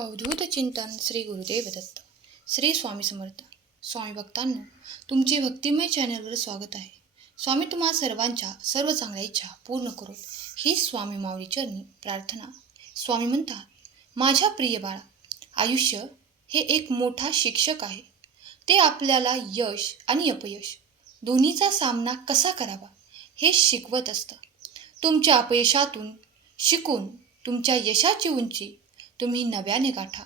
अवधूत चिंतन श्री गुरुदेव दत्त. श्री स्वामी समर्थ. स्वामी भक्तांनो, तुमचे भक्तिमय चॅनलवर स्वागत आहे. स्वामी तुम्हा सर्वांच्या सर्व चांगल्या इच्छा पूर्ण करोत, ही स्वामी माऊली चरणी प्रार्थना. स्वामी म्हणतात, माझ्या प्रिय बाळा, आयुष्य हे एक मोठा शिक्षक आहे. ते आपल्याला यश आणि अपयश दोन्हीचा सामना कसा करावा हे शिकवत असतं. तुमच्या अपयशातून शिकून तुमच्या यशाची उंची तुम्ही नव्याने गाठा.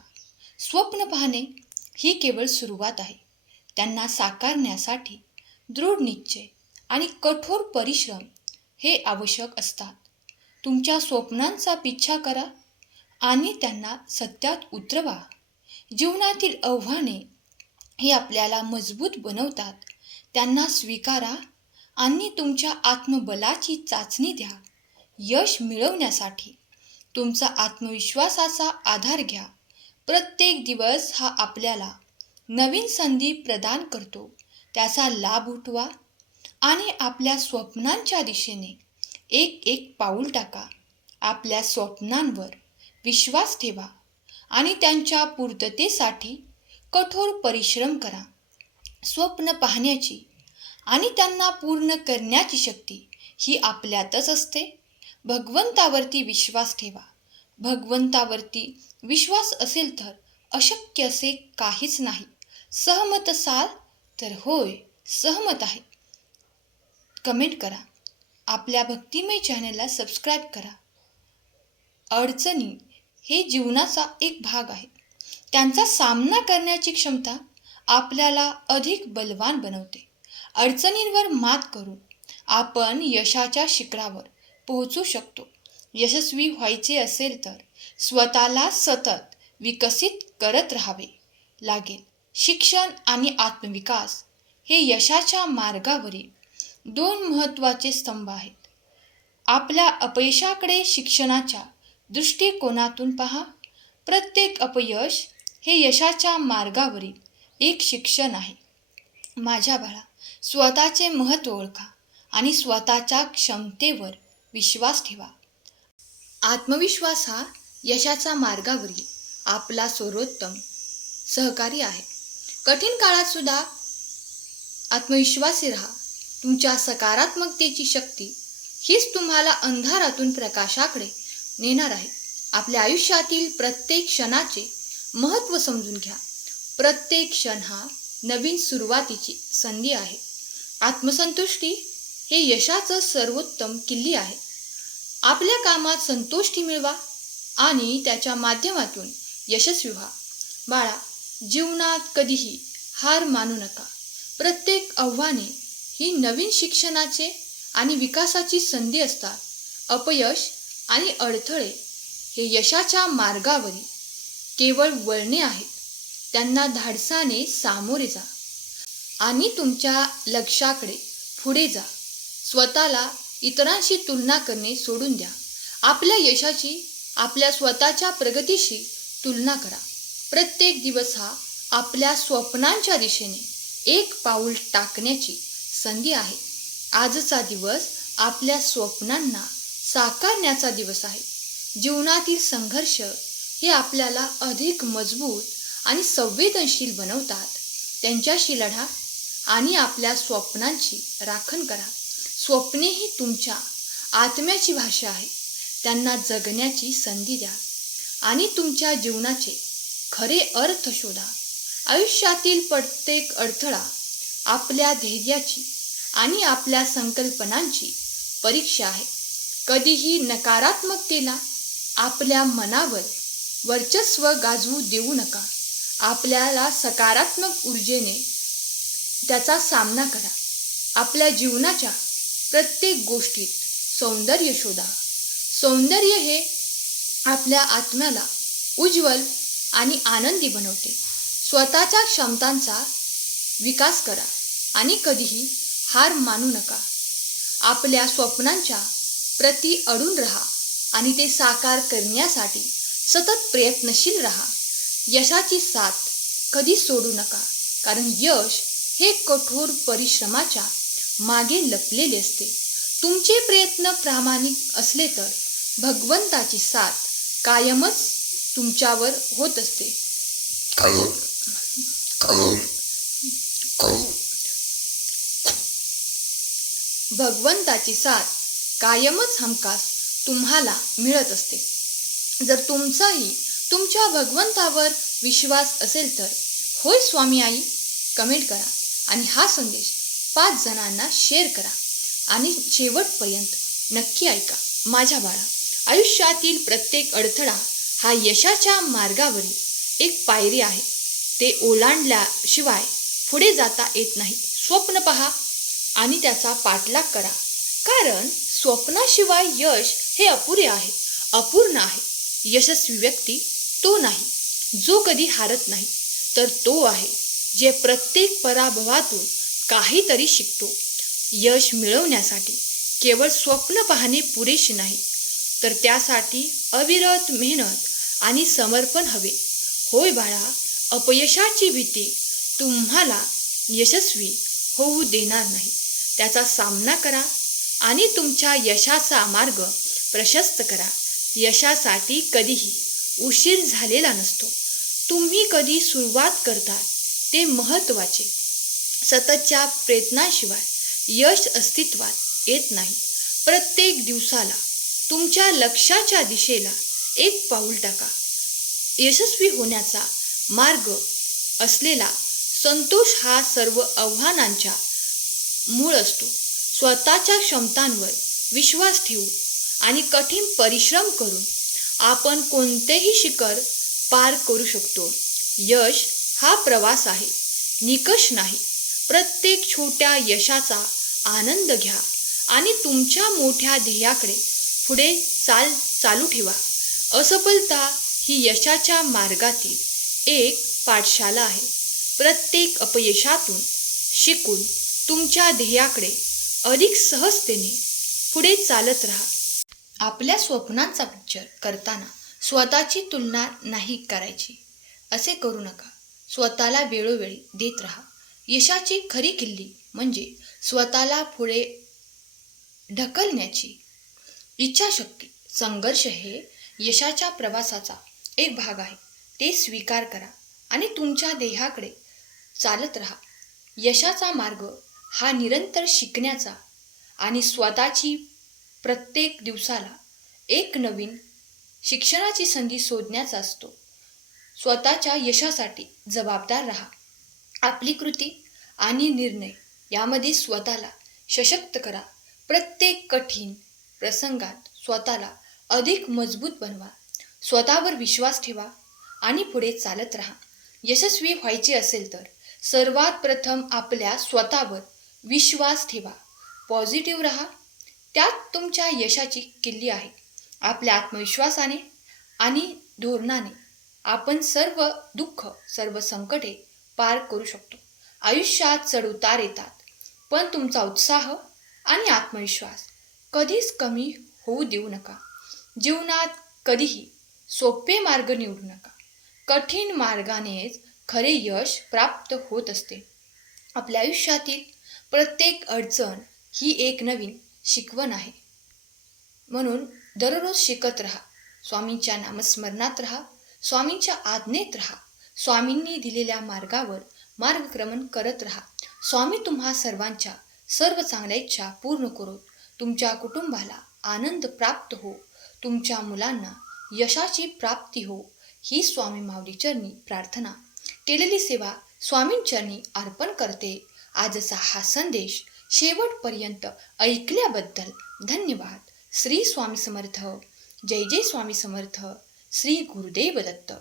स्वप्न पाहणे ही केवळ सुरुवात आहे. त्यांना साकारण्यासाठी दृढ निश्चय आणि कठोर परिश्रम हे आवश्यक असतात. तुमच्या स्वप्नांचा पिच्छा करा आणि त्यांना सत्यात उतरवा. जीवनातील आव्हाने हे आपल्याला मजबूत बनवतात. त्यांना स्वीकारा आणि तुमच्या आत्मबलाची चाचणी द्या. यश मिळवण्यासाठी तुमचा आत्मविश्वासाचा आधार घ्या. प्रत्येक दिवस हा आपल्याला नवीन संधी प्रदान करतो. त्याचा लाभ उठवा आणि आपल्या स्वप्नांच्या दिशेने एक एक पाऊल टाका. आपल्या स्वप्नांवर विश्वास ठेवा आणि त्यांच्या पूर्ततेसाठी कठोर परिश्रम करा. स्वप्न पाहण्याची आणि त्यांना पूर्ण करण्याची शक्ती ही आपल्यातच असते. भगवंतावरती विश्वास ठेवा. भगवंतावरती विश्वास असेल तर अशक्य असे काहीच नाही. सहमत असाल तर होय, सहमत आहे कमेंट करा. आपल्या भक्तिमय चॅनलला सबस्क्राईब करा. अडचणी हे जीवनाचा एक भाग आहे. त्यांचा सामना करण्याची क्षमता आपल्याला अधिक बलवान बनवते. अडचणींवर मात करून आपण यशाच्या शिखरावर पोहोचू शकतो. यशस्वी व्हायचे असेल तर स्वतःला सतत विकसित करत राहावे लागेल. शिक्षण आणि आत्मविकास हे यशाच्या मार्गावरील दोन महत्त्वाचे स्तंभ आहेत. आपल्या अपयशाकडे शिक्षणाच्या दृष्टिकोनातून पहा. प्रत्येक अपयश हे यशाच्या मार्गावरील एक शिक्षण आहे. माझ्या बाळा, स्वतःचे महत्त्व ओळखा आणि स्वतःच्या क्षमतेवर विश्वास ठेवा. आत्मविश्वास हा यशाच्या मार्गावरील आपला सर्वोत्तम सहकारी आहे. कठीण काळात सुद्धा आत्मविश्वासी राहा. तुमच्या सकारात्मकतेची शक्ती हीच तुम्हाला अंधारातून प्रकाशाकडे नेणार आहे. आपल्या आयुष्यातील प्रत्येक क्षणाचे महत्त्व समजून घ्या. प्रत्येक क्षण हा नवीन सुरुवातीची संधी आहे. आत्मसंतुष्टी हे यशाचं सर्वोत्तम किल्ली आहे. आपल्या कामात संतुष्टी मिळवा आणि त्याच्या माध्यमातून यशस्वी व्हा. बाळा, जीवनात कधीही हार मानू नका. प्रत्येक आव्हाने ही नवीन शिक्षणाचे आणि विकासाची संधी असतात. अपयश आणि अडथळे हे यशाच्या मार्गावरील केवळ वळणे आहेत. त्यांना धाडसाने सामोरे जा आणि तुमच्या लक्ष्याकडे पुढे जा. स्वतःला इतरांशी तुलना करणे सोडून द्या. आपल्या यशाची आपल्या स्वतःच्या प्रगतीशी तुलना करा. प्रत्येक दिवस हा आपल्या स्वप्नांच्या दिशेने एक पाऊल टाकण्याची संधी आहे. आजचा दिवस आपल्या स्वप्नांना साकारण्याचा दिवस आहे. जीवनातील संघर्ष हे आपल्याला अधिक मजबूत आणि संवेदनशील बनवतात. त्यांच्याशी लढा आणि आपल्या स्वप्नांची राखण करा. स्वप्ने ही तुमच्या आत्म्याची भाषा आहे. त्यांना जगण्याची संधी द्या आणि तुमच्या जीवनाचे खरे अर्थ शोधा. आयुष्यातील प्रत्येक अडथळा आपल्या धैर्याची आणि आपल्या संकल्पनांची परीक्षा आहे. कधीही नकारात्मकतेला आपल्या मनावर वर्चस्व गाजवू देऊ नका. आपल्याला सकारात्मक ऊर्जेने त्याचा सामना करा. आपल्या जीवनाच्या प्रत्येक गोष्टीत सौंदर्य शोधा. सौंदर्य हे आपल्या आत्म्याला उज्ज्वल आणि आनंदी बनवते. स्वतःच्या क्षमतांचा विकास करा आणि कधीही हार मानू नका. आपल्या स्वप्नांच्या प्रती अडून राहा आणि ते साकार करण्यासाठी सतत प्रयत्नशील राहा. यशाची साथ कधी सोडू नका, कारण यश हे कठोर परिश्रमाच्या मागे लपलेले असते. तुमचे प्रयत्न प्रामाणिक असले तर भगवंताची साथ कायमच तुमच्यावर होत असते. भगवंताची साथ कायमच हमखास तुम्हाला मिळत असते. जर तुमचाही तुमच्या भगवंतावर विश्वास असेल तर होय स्वामी आई कमेंट करा आणि हा संदेश 5 जणांना शेअर करा आणि शेवटपर्यंत नक्की ऐका. माझ्या बाळा, आयुष्यातील प्रत्येक अडथळा हा यशाच्या मार्गावरील एक पायरी आहे. ते ओलांडल्याशिवाय पुढे जाता येत नाही. स्वप्न पहा आणि त्याचा पाठलाग करा, कारण स्वप्नाशिवाय यश हे अपुरे आहे, अपूर्ण आहे. यशस्वी व्यक्ती तो नाही जो कधी हारत नाही, तर तो आहे जे प्रत्येक पराभवातून काहीतरी शिकतो. यश मिळवण्यासाठी केवळ स्वप्न पाहणे पुरेसे नाही, तर त्यासाठी अविरत मेहनत आणि समर्पण हवे. होय बाळा, अपयशाची भीती तुम्हाला यशस्वी होऊ देणार नाही. त्याचा सामना करा आणि तुमच्या यशाचा मार्ग प्रशस्त करा. यशासाठी कधीही उशीर झालेला नसतो. तुम्ही कधी सुरुवात करता ते महत्त्वाचे. सततच्या प्रयत्नाशिवाय यश अस्तित्वात येत नाही. प्रत्येक दिवसाला तुमच्या लक्ष्याच्या दिशेला एक पाऊल टाका. यशस्वी होण्याचा मार्ग असलेला संतोष हा सर्व आव्हानांचा मूळ असतो. स्वतःच्या क्षमतांवर विश्वास ठेवून आणि कठीण परिश्रम करून आपण कोणतेही शिखर पार करू शकतो. यश हा प्रवास आहे, निकष नाही. प्रत्येक छोट्या यशाचा आनंद घ्या आणि तुमच्या मोठ्या ध्येयाकडे पुढे चालू ठेवा. असफलता ही यशाच्या मार्गातील एक पाठशाला आहे. प्रत्येक अपयशातून शिकून तुमच्या ध्येयाकडे अधिक सहजतेने पुढे चालत राहा. आपल्या स्वप्नांचा विचार करताना स्वतःची तुलना नाही करायची. असे करू नका. स्वतःला वेळोवेळी देत राहा. यशाची खरी किल्ली म्हणजे स्वतःला पुढे ढकलण्याची इच्छाशक्ती. संघर्ष हे यशाच्या प्रवासाचा एक भाग आहे. ते स्वीकार करा आणि तुमच्या ध्येयाकडे चालत राहा. यशाचा मार्ग हा निरंतर शिकण्याचा आणि स्वतःची प्रत्येक दिवसाला एक नवीन शिक्षणाची संधी शोधण्याचा असतो. स्वतःच्या यशासाठी जबाबदार राहा. आपली कृती आणि निर्णय यामध्ये स्वतःला सशक्त करा. प्रत्येक कठीण प्रसंगात स्वतःला अधिक मजबूत बनवा. स्वतःवर विश्वास ठेवा आणि पुढे चालत राहा. यशस्वी व्हायचे असेल तर सर्वात प्रथम आपल्या स्वतःवर विश्वास ठेवा. पॉझिटिव्ह राहा. त्यात तुमच्या यशाची किल्ली आहे. आपल्या आत्मविश्वासाने आणि धोरणाने आपण सर्व दुःख, सर्व संकटे पार करू शकतो. आयुष्यात चढउतार येतात, पण तुमचा उत्साह आणि आत्मविश्वास कधीच कमी होऊ देऊ नका. जीवनात कधीही सोपे मार्ग निवडू नका. कठीण मार्गानेच खरे यश प्राप्त होत असते. आपल्या आयुष्यातील प्रत्येक अडचण ही एक नवीन शिकवण आहे. म्हणून दररोज शिकत राहा. स्वामींच्या नामस्मरणात राहा. स्वामींच्या आज्ञेत राहा. स्वामींनी दिलेल्या मार्गावर मार्गक्रमण करत राहा. स्वामी तुम्हा सर्वांच्या सर्व चांगल्या इच्छा पूर्ण करो. तुमच्या कुटुंबाला आनंद प्राप्त हो. तुमच्या मुलांना यशाची प्राप्ती हो. ही स्वामी माऊलीचरणी प्रार्थना केलेली सेवा स्वामींचरणी अर्पण करते. आजचा हा संदेश शेवटपर्यंत ऐकल्याबद्दल धन्यवाद. श्री स्वामी समर्थ. जय जय स्वामी समर्थ. श्री गुरुदेव दत्त.